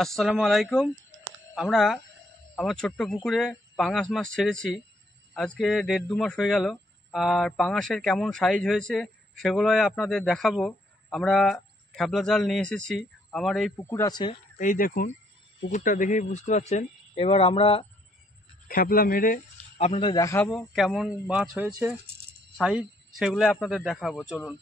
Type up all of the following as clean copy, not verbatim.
আসসালামু আলাইকুম। আমরা আমার ছোট্ট পুকুরে পাঙাশ মাছ ছেড়েছি। আজকে 1.5-2 মাস হয়ে গেল। আর পাঙাশের কেমন সাইজ হয়েছে সেগুলোই আপনাদের দেখাবো। আমরা খেপলা জাল নিয়ে এসেছি। আমার এই পুকুর আছে, এই দেখুন, পুকুরটা দেখেই বুঝতে পারছেন। এবার আমরা খেপলা মেরে আপনাদের দেখাবো কেমন মাছ হয়েছে, সাইজ, সেগুলো আপনাদের দেখাবো। চলুন।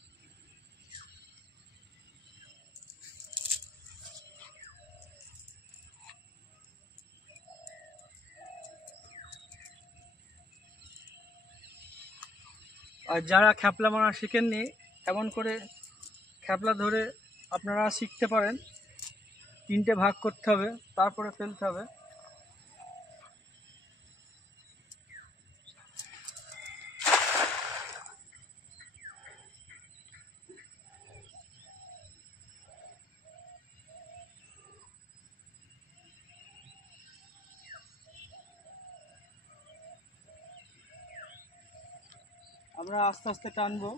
আর যারা খেপলা মারা শিখেননি, এমন করে খেপলা ধরে আপনারা শিখতে পারেন। 3টে ভাগ করতে হবে, তারপরে ফেলতে হবে। আমরা আস্তে আস্তে টানবো।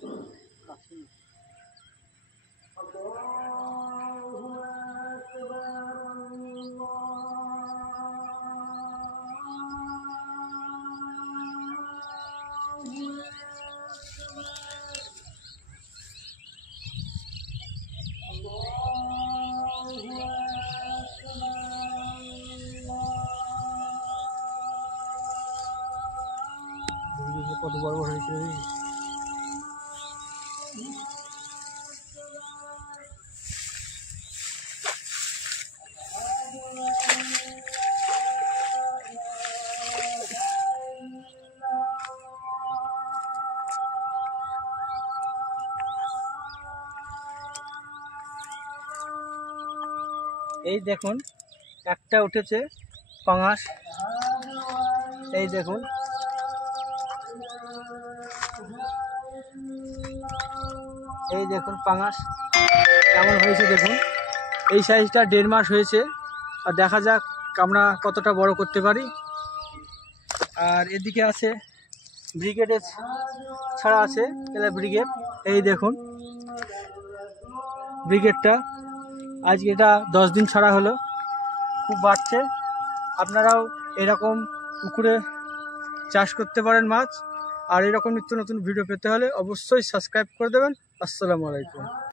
কত বড় বড় হয়েছে। এই দেখুন, একটা উঠেছে পাঙাশ। এই দেখুন, এই দেখুন পাঙাশ কেমন হয়েছে দেখুন। এই সাইজটা 1.5 মাস হয়েছে। আর দেখা যাক আমরা কতটা বড় করতে পারি। আর এদিকে আছে ব্রিগেডের ছাড়া আছে, এটা ব্রিগেড। এই দেখুন ব্রিগেডটা, আজকে এটা 10 দিন ছাড়া হলো, খুব বাড়ছে। আপনারাও এরকম পুকুরে চাষ করতে পারেন মাছ। আর এরকম নিত্য নতুন ভিডিও পেতে হলে অবশ্যই সাবস্ক্রাইব করে দেবেন। আসসালামু আলাইকুম।